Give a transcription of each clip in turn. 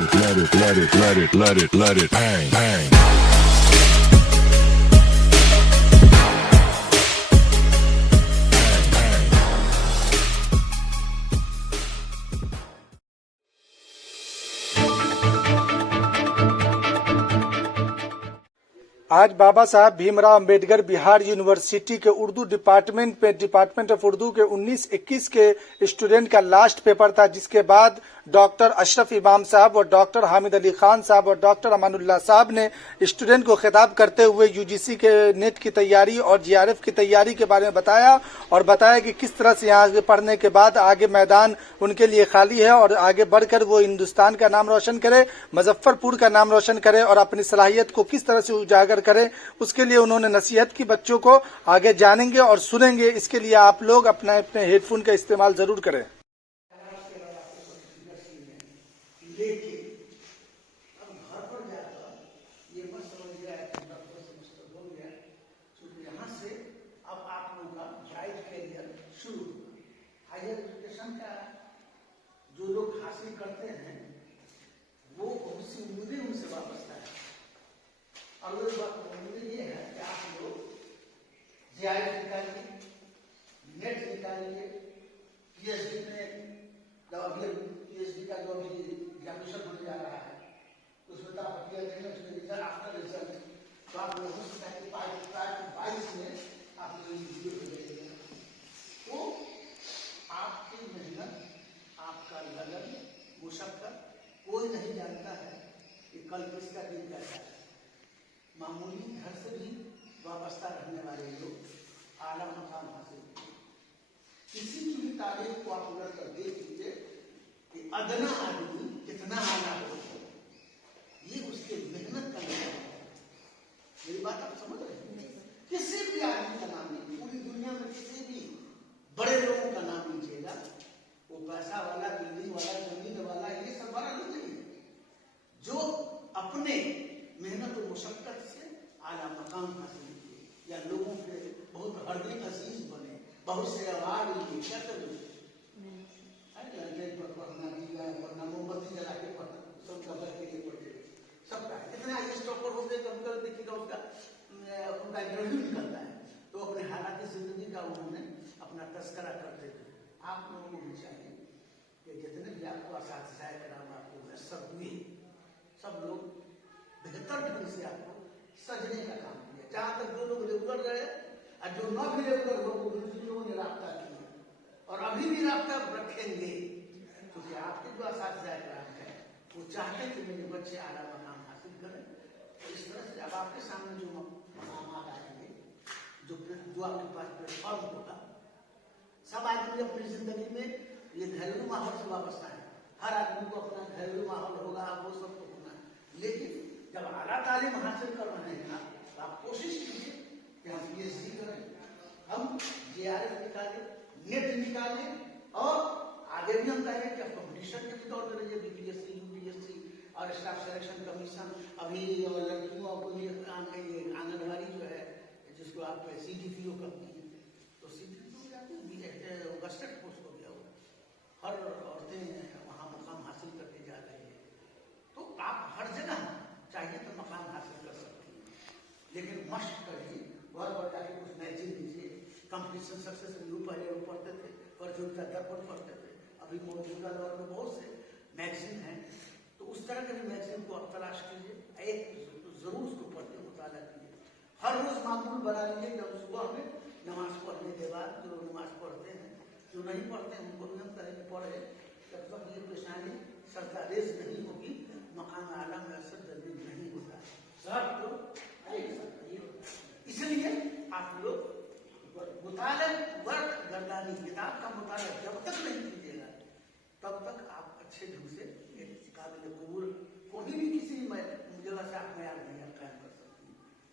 let it bang, bang. आज बाबा Saheb Bhimrao Ambedkar Bihar university के Urdu department of Urdu के 19-21 के स्टूडेंट का लास्ट पेपर था, जिसके बाद डॉक्टर अशरफ इमाम साहब और डॉक्टर हामिद अली खान साहब और डॉक्टर अमानुल्लाह साहब ने स्टूडेंट को खिताब करते हुए यूजीसी के नेट की तैयारी और जीआरएफ की तैयारी के बारे में बताया और बताया कि किस तरह से यहाँ पढ़ने के बाद आगे मैदान उनके लिए खाली है और आगे बढ़कर वो हिंदुस्तान का नाम रोशन करे, मुजफ्फरपुर का नाम रोशन करे और अपनी सलाहियत को किस तरह से उजागर करें। उसके लिए उन्होंने नसीहत की बच्चों को आगे जानेंगे और सुनेंगे। इसके लिए आप लोग अपने हेडफोन का इस्तेमाल जरूर करें। हायर एजुकेशन का जो लोग हासिल करते हैं वो बहुत सी उम्मीदें उनसे वाबस्ता है और वो उम्मीदें ये है कि आप लोग जीआरएफ निकालिए, नेट निकालिए, पीएचडी में पीएचडी का जो अभी एग्जामिनेशन होने जा रहा है उसमें तो आप रिजल्ट आफ्टर रिजल्ट तो आप लोग हो सकता है कि 22 में आप लोग तो आपकी मेहनत, आपका लगन, मुशक्कत कोई नहीं जानता है कि कल किसका दिन कैसा है। मामूली घर से भी वाबस्ता रहने वाले लोग आला मुकाम हासिल किसी की भी तारीफ को आप उलट कर देख लीजिए कि अदना आदमी कितना आला हो, ये उसके मेहनत का नतीजा है। मेरी बात आप समझ रहे हैं? किसी भी आदमी का नाम नहीं, पूरी दुनिया में किसी भी बड़े लोगों का नाम लीजिएगा, वो पैसा वाला, बिल्डिंग वाला, जमीन वाला, ये सब बड़ा लोग नहीं है। जो अपने मेहनत और मुशक्कत से आला मकाम हासिल किए या लोगों के बहुत हरदी अजीज बने, बहुत से अवार्ड लिए, क्या कर पढ़ना, मोमबत्ती जला के पढ़ना, सब कबर के लिए पढ़ते सबका इतना स्टॉपर हो गए। कभी देखिएगा उनका इंटरव्यू निकलता है तो अपने हालात जिंदगी का उन्होंने अपना तस्करा करते थे। आप लोगों को भी चाहिए कि जितने भी आपको असातिज़ाए कराम आपको मैसर हुए, सब लोग बेहतर ढंग से आपको सजने का काम किया। जहाँ तक जो लोग रेगुलर रहे और जो न भी रेगुलर हो वो दूसरे लोगों ने राब्ता किया और अभी भी राब्ता रखेंगे, क्योंकि आपके जो असातिज़ाए कराम है वो चाहते कि मेरे बच्चे आला मकाम हासिल करें। तो इस तरह से अब आपके सामने जो मकामात आएंगे, जो आपके पास प्लेटफॉर्म होगा, सब आदमी अपनी जिंदगी में ये घरेलू माहौल से वाबस्ता है। हर आदमी को अपना घरेलू माहौल होगा, वो सब तो होना है। लेकिन जब आला तालीम हासिल कर रहे हैं ना, तो आप कोशिश कीजिए कि हम पीएचडी करें, हम जीआरएफ निकालें, नेट निकालें और आगे भी हम कहें कि कॉम्पिटिशन के भी दौर में रहिए। बीपीएससी, यूपीएससी और स्टाफ सिलेक्शन कमीशन अभी लड़कियों को ये आंगनबाड़ी जो है जिसको आप सीडीपीओ करती हैं, तो सीडीपीओ गस्टेड पोस्ट हो गया, हर औरतें वहाँ मकाम हासिल करके जा रही है। तो आप हर जगह चाहिए तो मकाम हासिल कर सकती हैं, लेकिन मशक करिए, बहुत बढ़ जाके कुछ मैगजीन लीजिए। कंपटीशन सक्सेस रिव्यू पहले वो पढ़ते थे, प्रतियोगिता दर्पण पढ़ते थे, अभी मौजूदा दौर में बहुत से मैगजीन हैं, तो उस तरह के भी मैगजीन को आप तलाश कीजिए, एक जरूर उसको पढ़िए, मुताला कीजिए। हर रोज मामूल बना लीजिए, जब सुबह में नमाज पढ़ने के बाद जो नमाज पढ़ते हैं, जो नहीं पढ़ते हैं उनको भी हम कहेंगे पढ़े, जब तक ये परेशानी सरकारेज नहीं होगी, मकाम आला मैसर जल्दी नहीं होता है। सब लोग इसलिए आप लोग मुताला वर्क गर्दानी किताब का मुताला जब तक नहीं कीजिएगा तब तक आप अच्छे ढंग से काबिल कबूल कोई भी किसी जगह से आप मैार नहीं कायम कर सकती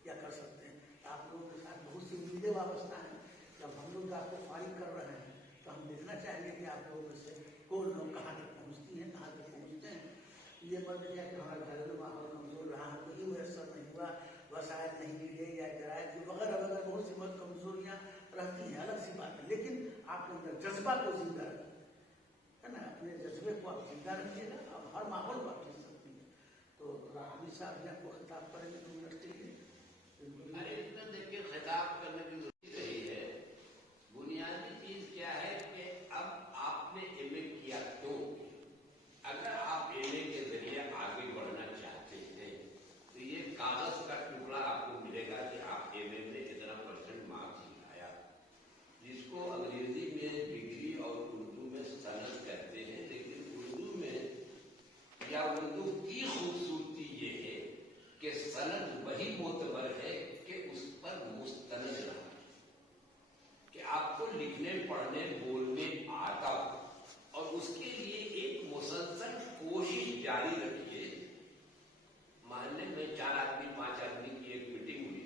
या कर सकते हैं। आप लोगों के साथ बहुत सी उम्मीदें वाबस्ता हैं। जब हम लोग आपको फारिग कर रहे हैं तो हम देखना चाहेंगे कि आप लोगों से कौन लोग कहाँ तक पहुँचती हैं, कहाँ तक पहुँचते हैं। ये मत देखिए कि हमारा घरेलू माहौल कमजोर रहा, कोई मैसर नहीं हुआ, वसायल नहीं मिले या जराए वगैरह वगैरह बहुत सी मत कमजोरियाँ रहती हैं, अलग सी बात है। लेकिन आप लोग जज्बा को जिंदा रखिए, है ना, अपने जज्बे को आप जिंदा रखिएगा, आप हर माहौल को आप जारी रखिए। मोहल्ले में 4 आदमी 5 आदमी की एक मीटिंग हुई,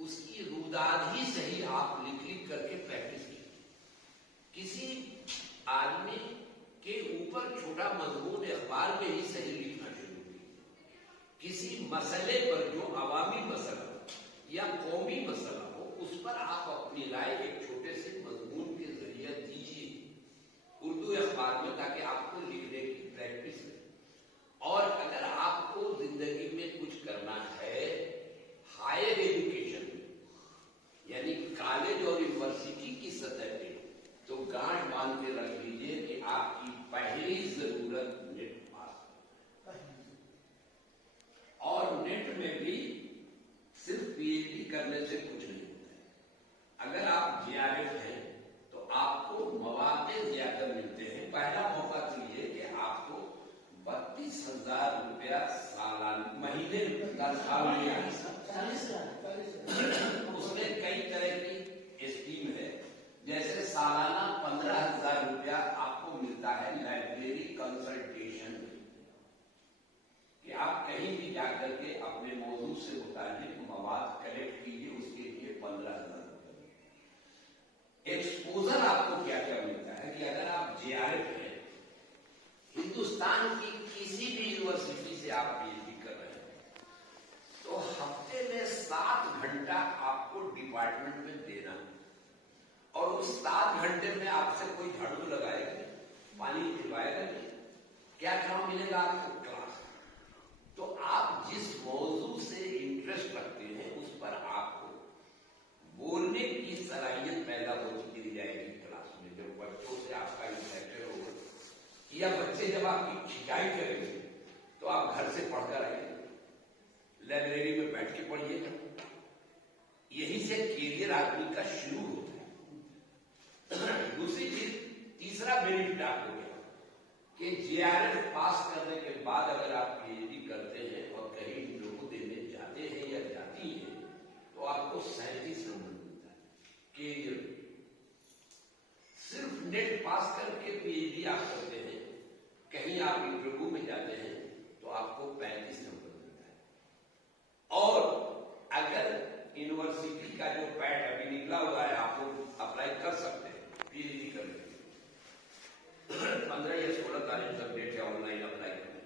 उसकी रुदाद ही सही आप लिख करके प्रैक्टिस कीजिए। किसी आदमी के ऊपर छोटा मजमून अखबार में ही सही लिखना शुरू कीजिए। किसी मसले पर जो अवामी मसला या कौमी मसला हो, उस पर आप अपनी राय एक छोटे से मजमून के जरिए दीजिए उर्दू अखबार में, ताकि आपको लिखने की प्रैक्टिस है। और अगर आपको जिंदगी में कुछ करना है हायर एजुकेशन में, यानी कॉलेज और यूनिवर्सिटी की सतह पे, तो गांठ बांध के रख लीजिए कि आपकी पहली जरूरत नेट पास। और नेट में भी सिर्फ पीएचडी करने से कुछ नहीं होता है। अगर आप जेआरएफ हैं तो आपको मौके ज्यादा मिलते हैं। पहला मौका तो ये कि आपको 32,000 रुपया सालाना महीने साल में, उसमें कई तरह की स्कीम है। जैसे सालाना 15,000 रुपया आपको मिलता है लाइब्रेरी कंसल्टेशन, कि आप कहीं भी जाकर के अपने मौजूद से मुताबिक मवाद कलेक्ट कीजिए, उसके लिए 15,000 रुपया। एक्सपोजर आपको क्या क्या मिलता है कि अगर आप जेआरएफ हैं, हिंदुस्तान की किसी भी यूनिवर्सिटी से आप पीएचडी कर रहे हैं, तो हफ्ते में 7 घंटा आपको डिपार्टमेंट में देना, और उस 7 घंटे में आपसे कोई झाड़ू लगाएगा नहीं, पानी पिलवाएगा नहीं, क्या काम मिलेगा आपको? क्लास। तो आप जिस मौजू से इंटरेस्ट रखते हैं उस पर आपको बोलने की सलाहियत पैदा होती चली जाएगी क्लास में। जब बच्चों से आपका इंटरेक्शन होगा, या बच्चे जब आपकी शिकायत करेंगे, तो आप घर से पढ़कर आइए, लाइब्रेरी में बैठ के पढ़िएगा। यही से कैरियर आदमी का शुरू होता है। दूसरी चीज, तीसरा बेनिफिट आपको क्या कि जेआरएफ पास करने के बाद अगर आप पीएचडी करते हैं और कहीं इंटरव्यू देने जाते हैं या जाती हैं, तो आपको 37 नंबर मिलता है कैरियर। सिर्फ नेट पास करके पीएचडी आप करते हैं, कहीं आप इंटरव्यू में जाते हैं, तो आपको 35 नंबर मिलता है। और अगर यूनिवर्सिटी का जो पैट अभी निकला हुआ है, आप लोग अप्लाई कर सकते हैं पीएचडी करने के लिए। 15 या 16 तारीख तक डेट है ऑनलाइन अप्लाई करने।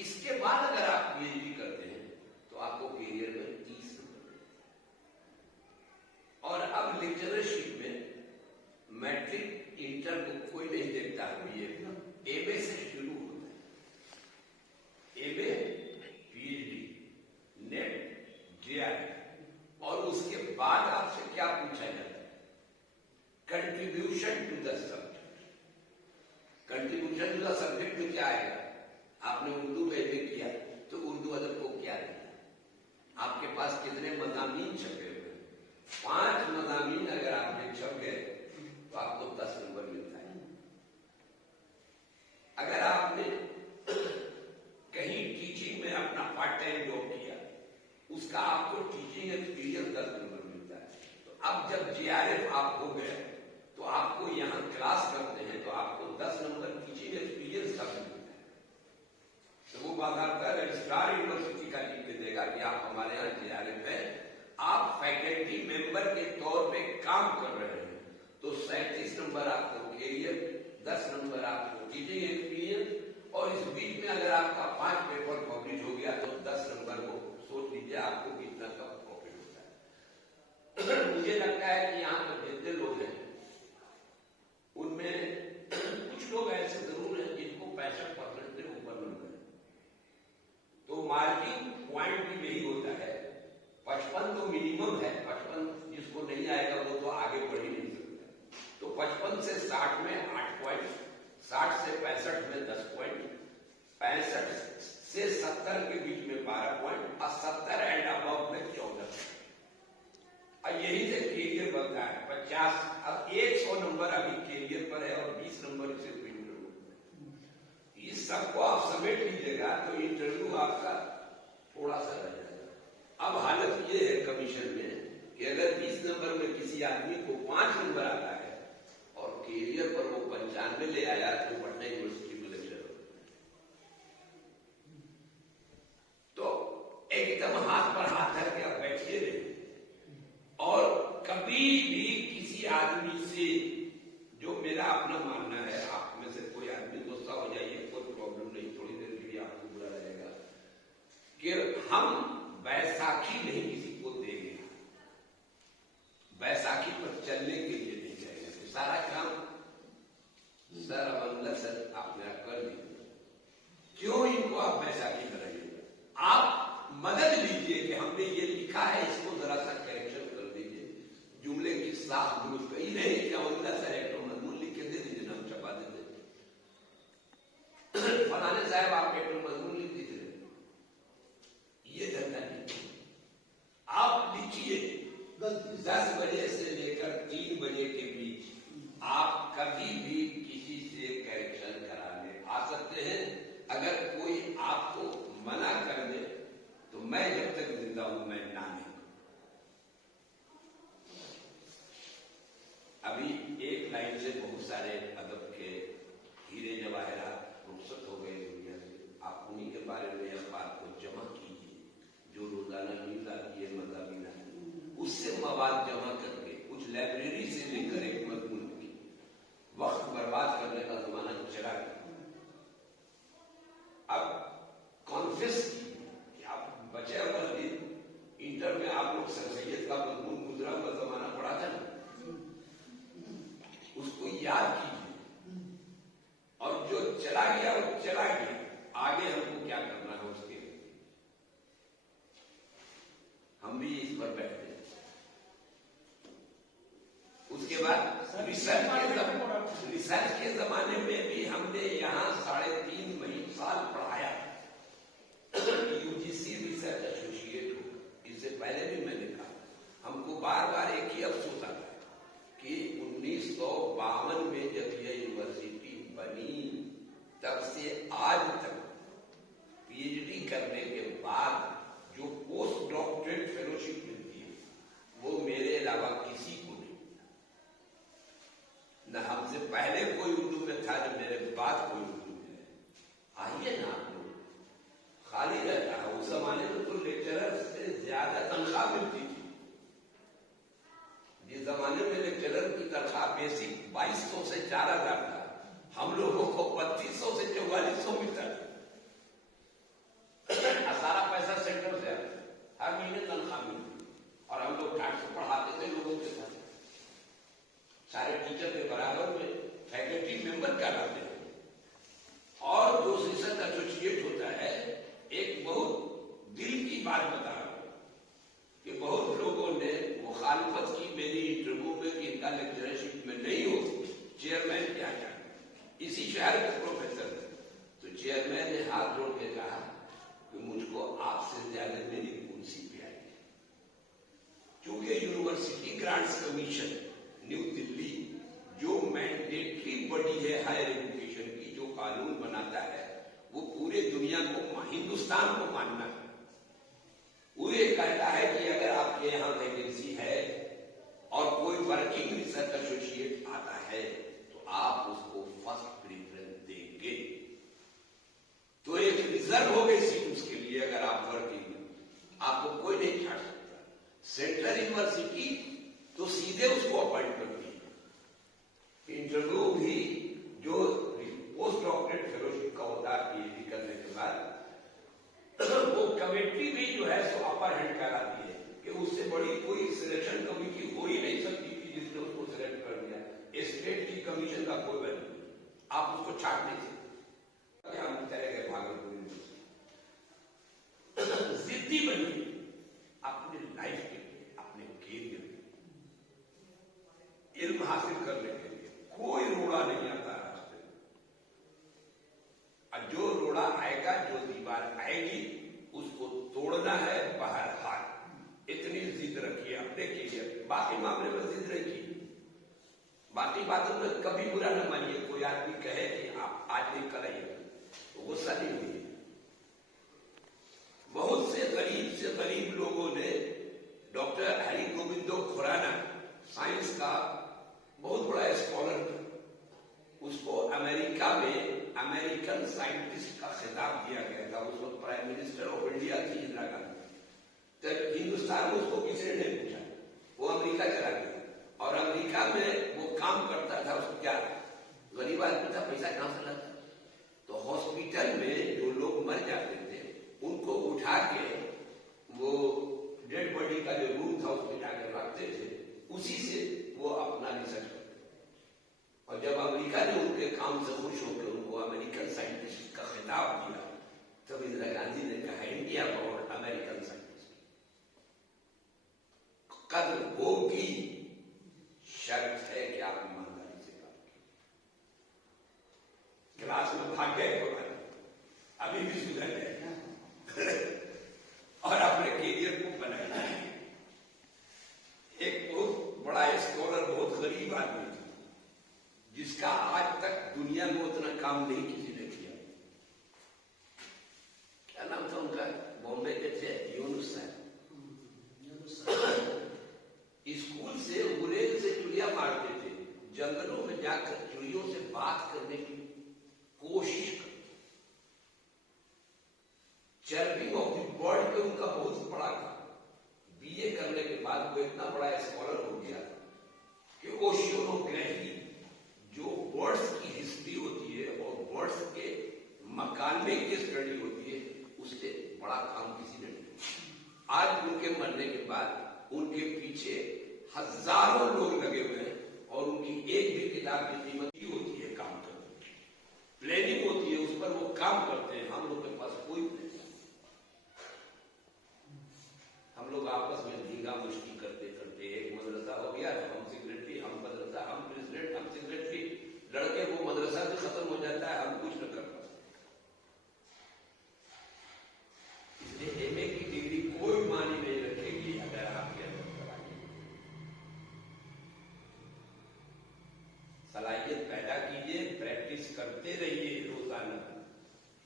इसके बाद अगर आप पीएचडी करते हैं तो आपको कैरियर में 30 नंबर मिलता है। और अब लेक्चरशिप में मैट्रिक इंटर को कोई नहीं देखता है, एमए से शुरू होता है। एमए, पीएचडी, नेट, जेआरएफ, और उसके बाद आपसे क्या पूछा जाता है? Contribution to the subject. Contribution to the subject में क्या आएगा? आपने उर्दू में एमए किया तो उर्दू अदब को क्या देना, आपके पास कितने मज़ामीन छपे हुए? 5 मज़ामीन अगर आपने छप गए तो आपको 10 नंबर मिलता है। अगर आपने कहीं टीचिंग में अपना पार्ट टाइम जॉब किया, उसका आपको टीचिंग एक्सपीरियंस 10 नंबर मिलता है। तो अब जब जेआरएफ आप हो गए तो आपको यहां क्लास करते हैं तो आपको 10 नंबर टीचिंग एक्सपीरियंस का मिलता है। तो वो बाकायदा रजिस्ट्रार यूनिवर्सिटी का लिख के देगा कि आप हमारे यहाँ जेआरएफ है, आप फैकल्टी मेंबर के तौर पे काम कर रहे हैं, तो 37 नंबर आपको कैरियर, 10 नंबर आपको टीचिंग एक्सपीरियंस, और इस बीच में अगर आपका 5 पेपर पब्लिश हो गया तो 10 नंबर को सोच लीजिए आपको कितना का प्रॉफिट होता है। मुझे लगता है कि यहाँ पर जितने लोग हैं उनमें कुछ लोग ऐसे जरूर हैं जिनको 65% से ऊपर नंबर है, तो मार्किंग पॉइंट भी यही होता है। 55 तो मिनिमम है, 55 जिसको नहीं आएगा वो तो आगे बढ़ ही नहीं सकता। तो 55 से 60 में 8 पॉइंट, 60 से 65 में 10 पॉइंट, 65 से 70 के बीच में 12 पॉइंट, और 70 एंड अबव में 14। और यही से कैरियर बनता है 50। अब 100 नंबर अभी कैरियर पर है और 20 नंबर सिर्फ इंटरव्यू पर। इस सबको आप समेट लीजिएगा तो इंटरव्यू आपका थोड़ा सा रह जाएगा। अब हालत ये है कमीशन में कि अगर 20 नंबर में किसी आदमी को 5 नंबर आता है और कैरियर पर वो 95 ले आया तो पटना यूनिवर्सिटी में लेक्चर एकदम हाथ पर हाथ धर के आप बैठिए नहीं, और कभी भी किसी आदमी से, जो मेरा अपना मानना है, आप में से कोई आदमी गुस्सा हो जाइए, कोई प्रॉब्लम नहीं, थोड़ी देर के लिए आपको बुरा रहेगा, कि हम बैसाखी नहीं किसी को देंगे, बैसाखी पर चलने के लिए नहीं जाएंगे। सारा काम सर अमंगल सर आपने कर दिया, क्यों इनको आप बैसाखी कराइए? आप मदद लीजिए कि हमने ये लिखा है, इसको जरा सा करेक्शन कर दीजिए, जुमले की साफ दुरुस्त ही नहीं कि अमंगल सर एक मजमून लिख के दे दीजिए, हम छपा देते, फलाने साहब आप एक मजमून लिख दीजिए, ये धंधा नहीं। आप लिखिए 10 बजे से लेकर 3 बजे के बीच आप कभी भी किसी से करेक्शन कराने आ सकते हैं। अगर कोई आपको मना कर दे तो मैं जब तक जिंदा हूं मैं ना नहीं। अभी एक लाइन से बहुत सारे अदब के हीरे जवाहरात रुखसत हो गए दुनिया से, आप उन्हीं के बारे में अखबार को जमा कीजिए, जो रोजाना न्यूज आती है मज़ामीन, उससे मवाद जमा करके कुछ लाइब्रेरी से लेकर एक मजमून की वक्त बर्बाद करने का जमाना चला गया। अब कॉन्फेस कि आप बचे हुए दिन इंटर में आप लोग सर सैयद का मजमून गुजरा हुआ जमाना पढ़ा था ना, उसको याद कीजिए, और जो चला गया वो चला गया, आगे हमको क्या करना है उसके लिए हम भी इस पर बैठते हैं। उसके बाद रिसर्च के जमाने में भी हमने यहाँ 3.5 साल पढ़ाया, यूजीसी रिसर्च एसोसिएट हो। इससे पहले भी मैंने कहा, हमको बार बार एक ही अफसोस आता है कि 1952 में जब यह यूनिवर्सिटी बनी तब से आज तक पीएचडी करने के बाद जो पोस्ट डॉक्टरेट फेलोशिप मिलती है वो मेरे अलावा किसी को नहीं, न हमसे पहले कोई उर्दू में था, न मेरे बाद कोई उर्दू में है। आइए ना, आप लोग खाली रहता है। उस जमाने में तो लेक्चरर से ज्यादा तनख्वाह मिलती थी। जिस जमाने में लेक्चरर की तनख्वाह बेसिक 2200 से 4000 था, हम लोगों को 3200 से 4400 मिलता था। सारा पैसा सेंटर से आता, हर महीने तनख्वाह मिलती, और हम लोग ठाट से पढ़ाते थे लोगों के साथ, सारे टीचर के बराबर में फैकल्टी मेंबर कहलाते हैं। और जो रिसर्च एसोसिएट होता है, एक बहुत दिल की बात बता रहा हूं कि बहुत लोगों ने मुखालफत की मेरी इंटरव्यू में कि इनका लेक्चरशिप में नहीं हो, चेयरमैन क्या जाए, इसी शहर के प्रोफेसर थे, तो चेयरमैन ने हाथ जोड़ के कहा कि मुझको आपसे ज्यादा मेरी कुर्सी पे आई, क्योंकि university grants commission new Delhi जो मैंडेटरी बॉडी है हायर एजुकेशन की, जो कानून बनाता है, वो पूरे दुनिया को, हिंदुस्तान को मानना है। वो ये कहता है कि अगर आपके यहाँ वैकेंसी है और कोई वर्किंग रिसर्च एसोसिएट आता है तो आप उसको फर्स्ट प्रेफरेंस देंगे। तो एक रिजर्व हो गई सीट उसके लिए, अगर आप वर्किंग, आपको कोई नहीं छाड़ सकता। सेंट्रल यूनिवर्सिटी तो सीधे उसको अपॉइंट करती है। इंटरव्यू भी जो पोस्ट डॉक्टरेट फेलोशिप का होता है पीएचडी करने के बाद, वो कमेटी भी जो है सो अपर हैंड कराती है कि उससे बड़ी कोई सिलेक्शन कमेटी हो ही नहीं सकती थी जिसने उसको सिलेक्ट कर दिया। स्टेट की कमीशन का कोई वैल्यू नहीं, आप उसको छाट नहीं सकते। हम चले गए भागलपुर यूनिवर्सिटी, जिद्दी बनी अपने लाइफ के लिए, अपने कैरियर के लिए, इल्म हासिल करने के लिए। कोई रोड़ा नहीं आता रास्ते में, और जो रोड़ा आएगा, जो दीवार आएगी, उसको तोड़ना है बहरहाल। इतनी जिद रखिए अपने कैरियर, बाकी मामले में जिद रखिए, बाकी बातों में कभी बुरा न मानिए। कोई आदमी कहे कि आप आज नहीं कराइएगा तो गुस्सा नहीं हुई। बहुत से गरीब लोगों ने डॉक्टर हरि गोविंदो खुराना, साइंस का बहुत बड़ा स्कॉलर था, उसको अमेरिका में अमेरिकन साइंटिस्ट का खिताब दिया गया था। उस वक्त प्राइम मिनिस्टर ऑफ इंडिया थी इंदिरा गांधी। तो हिंदुस्तान में उसको किसी ने नहीं पूछा, वो अमेरिका चला गया और अमेरिका में वो काम करता था। उसको क्या गरीब आदमी था, पैसा कहां से लाता? तो हॉस्पिटल में जो लोग मर जाते थे उनको उठा के वो डेड बॉडी का जो रूम था उसमें जाकर रखते थे, उसी से वो अपना रिसर्च करते। और जब अमेरिका ने उनके काम से खुश होकर उनको अमेरिकन साइंटिस्ट का खिताब दिया, तब इंदिरा गांधी ने कहा इंडिया फॉर अमेरिकन साइंटिस्ट। कद्र होगी, शर्त है कि आप ईमानदारी से काम करें। क्लास में भाग गए अभी भी सुधर जाए और अपने कैरियर को बनाए। एक बहुत बड़ा स्कॉलर, बहुत गरीब आदमी था, जिसका आज तक दुनिया में उतना काम नहीं किसी ने किया। क्या नाम था उनका? बॉम्बे के थे, यूनुस साहब। स्कूल से गुरेज से चुड़िया मारते थे, जंगलों में जाकर चिड़ियों से बात करने की कोशिश करते। चर्पिंग ऑफ द बर्ड पे उनका बहुत बड़ा था। बीए करने के बाद वो इतना बड़ा स्कॉलर हो गया कि ओशियोनोग्राफी, जो बर्ड्स की हिस्ट्री होती है और बर्ड्स के मकानवे की स्टडी होती है, उससे बड़ा काम किसी ने नहीं किया। आज उनके मरने के बाद उनके पीछे हजारों लोग लगे हुए हैं और उनकी एक भी किताब की कीमत ही होती है काम करने की, प्लानिंग होती है, उस पर वो काम करते हैं। हम लोग के पास कोई प्लानिंग, हम लोग आपस में धींगा मुश्किल करते करते एक मदरसा हो गया, हम सेक्रेटरी, हम मदरसा, हम प्रेसिडेंट, हम सेक्रेटरी, लड़के वो मदरसा से खत्म हो जाता है, हम कुछ न कर पाते। इसलिए एमए की डिग्री कोई मानी नहीं रखेगी अगर आपके अंदर सलाहियत पैदा कीजिए, प्रैक्टिस करते रहिए रोजाना।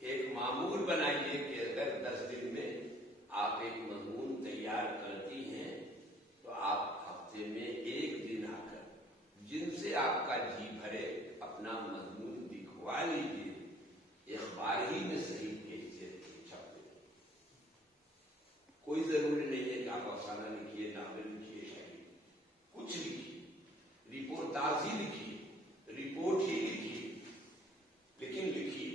एक मामूल बनाइए कि अगर 10 दिन में आप एक मजमून तैयार करती हैं तो आप हफ्ते में एक दिन आकर जिनसे आपका जी भरे अपना मजमून दिखवा लीजिए। अखबार ही में सही छप दे। कोई जरूरी नहीं है कि आप अफसाना लिखिए, नावल लिखिए, शायरी, कुछ लिखिए, रिपोर्टाज ही लिखिए, रिपोर्ट ही लिखिए, लेकिन लिखिए,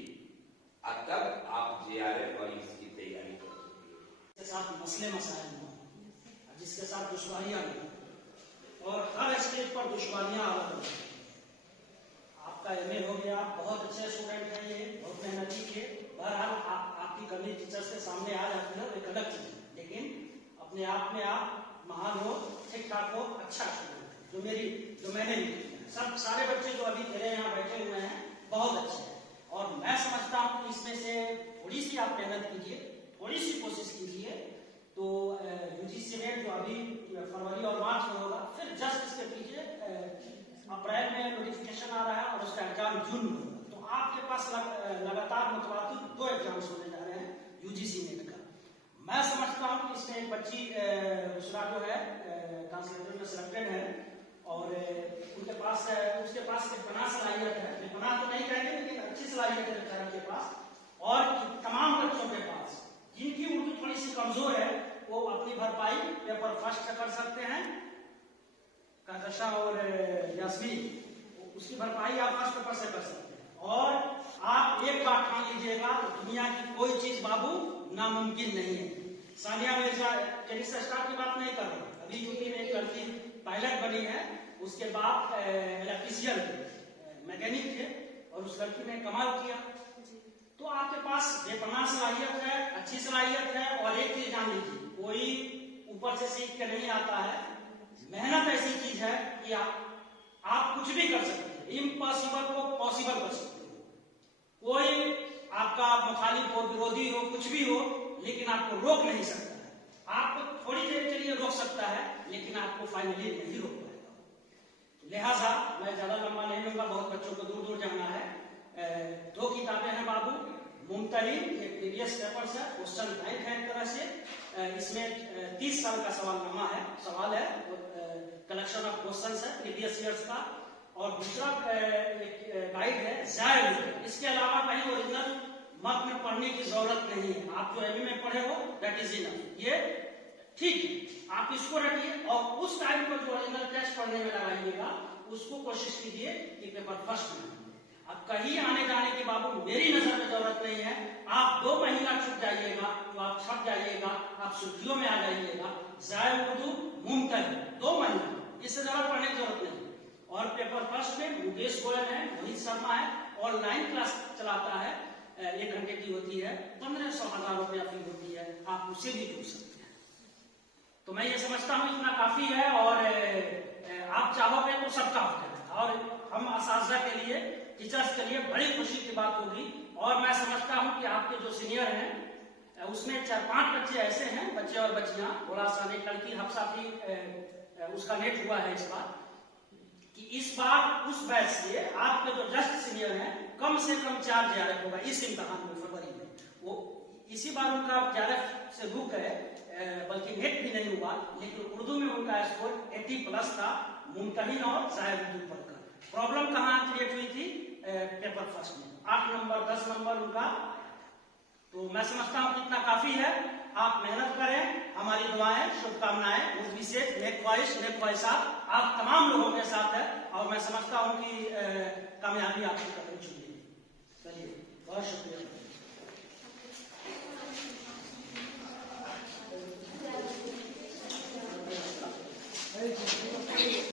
और तब आप जेआरएफ और इसकी तैयारी कर सकते हैं। साथ मसले मसाइल हो, जिसके साथ दुश्वारियां हो, और हर स्टेज पर दुश्वारियां अलग हो। आपका एमए हो गया, बहुत अच्छे स्टूडेंट हैं, ये बहुत मेहनती थे। बहरहाल आपकी कमी टीचर्स के सामने आ जाती है, एक अलग चीज है, लेकिन अपने आप में आप महान हो, ठीक ठाक हो, अच्छा स्टूडेंट जो मैंने नहीं किया। सब सारे बच्चे जो अभी मेरे यहाँ बैठे हुए हैं बहुत अच्छे हैं, और मैं समझता हूँ कि इसमें से थोड़ी सी आप मेहनत कीजिए, थोड़ी सी कोशिश कीजिए, तो यूजीसी नेट जो अभी फरवरी और मार्च में होगा, फिर जस्ट इसके पीछे अप्रैल में नोटिफिकेशन आ रहा है और उसका एग्जाम जून में होगा। तो आपके पास लगातार मुतवातिर 2 एग्जाम्स होने जा रहे हैं यूजीसी नेट का। मैं समझता हूँ कि इसमें एक बच्ची दूसरा जो है ट्रांसलेटर में सिलेक्टेड है, और उसके पास एक बना सलाहियत है, बना तो नहीं कहेंगे लेकिन अच्छी सलाहियत है बेचारे के पास। और तमाम बच्चों के पास जिनकी उर्दू थोड़ी सी कमजोर है, वो अपनी भरपाई पेपर फर्स्ट कर सकते हैं। कहकशा और यास्मीन, उसकी भरपाई आप फर्स्ट पेपर से कर सकते हैं। और आप एक बात ठान लीजिएगा, दुनिया की कोई चीज बाबू नामुमकिन नहीं है। सानिया मिर्जा टेनिस स्टार की बात नहीं कर रहा, अभी यूपी में एक लड़की पायलट बनी है, उसके बाप इलेक्ट्रीशियन मैकेनिक थे और उस लड़की ने कमाल किया। तो आपके पास बेपनाह सलाहियत है, अच्छी सलाहियत है। और एक चीज जान लीजिए, कोई ऊपर से सीख के नहीं आता है। मेहनत ऐसी चीज है कि आप कुछ भी कर सकते हैं, इम्पॉसिबल को पॉसिबल कर सकते हो। कोई आपका मुखालिफ हो, विरोधी हो, कुछ भी हो, लेकिन आपको रोक नहीं सकता है। आपको थोड़ी देर के लिए रोक सकता है, लेकिन आपको फाइनली नहीं रोक पाएगा। लिहाजा मैं ज्यादा लंबा नहीं लूंगा, बहुत बच्चों को दूर दूर जाना है। 2 किताबें हैं बाबू, मुमतरीन, एक प्रीवियस पेपर है, क्वेश्चन बैंक है एक तरह से। इसमें 30 साल का सवाल है, कलेक्शन ऑफ क्वेश्चन है प्रीवियस ईयर्स का। और दूसरा एक गाइड है जायद। इसके अलावा कहीं ओरिजिनल मत में पढ़ने की जरूरत नहीं है, आप जो एमए में पढ़े हो दैट इज इनफ। ये ठीक है, आप इसको रखिए और उस टाइम को जो ओरिजिनल टेस्ट पढ़ने में लगाइएगा उसको कोशिश कीजिए कि पेपर फर्स्ट में। अब कहीं आने जाने की बाबू मेरी नजर में जरूरत नहीं है, आप 2 महीना छुप जाइएगा तो आप छप जाइएगा, आप सुर्खियों में आ जाइएगा। ज़ाय उर्दू मुमकिन 2 महीना, इससे ज्यादा पढ़ने की जरूरत नहीं। और पेपर फर्स्ट में मुकेश गोयल है, मोहित शर्मा है, ऑनलाइन क्लास चलाता है, 1 घंटे की होती है, 1500-1000 रुपया फी होती है, आप उसे भी जुड़ सकते हैं। तो मैं ये समझता हूँ इतना काफी है, और आप चाहोगे तो सबका हो जाएगा, और हम असातिज़ा के लिए, टीचर्स के लिए बड़ी खुशी की बात होगी। और मैं समझता हूँ कि आपके जो सीनियर हैं उसमें 4-5 बच्चे ऐसे हैं, बच्चे और बच्चियां, थोड़ा सा नेट लड़की हफ्सा भी उसका नेट हुआ है इस बार, कि इस बार उस बैच से आपके जो जस्ट सीनियर हैं कम से कम 4 JRF होगा इस इम्तहान में फरवरी में। वो इसी बार उनका JRF से रुक गए, बल्कि नेट भी नहीं हुआ, लेकिन उर्दू में उनका स्कोर 80+ था, मुमतहिन और ज़ाहिर उर्दू पढ़कर। प्रॉब्लम कहाँ क्रिएट हुई थी? पेपर फर्स्ट में 8 नंबर 10 नंबर उनका। तो मैं समझता हूँ कितना काफी है, आप मेहनत करें, हमारी दुआएं, शुभकामनाएं, मुझ से नेक ख्वाहिशात आप तमाम लोगों के साथ है, और मैं समझता हूँ कि कामयाबी आपकी कदम चुनेगी। चलिए, बहुत शुक्रिया।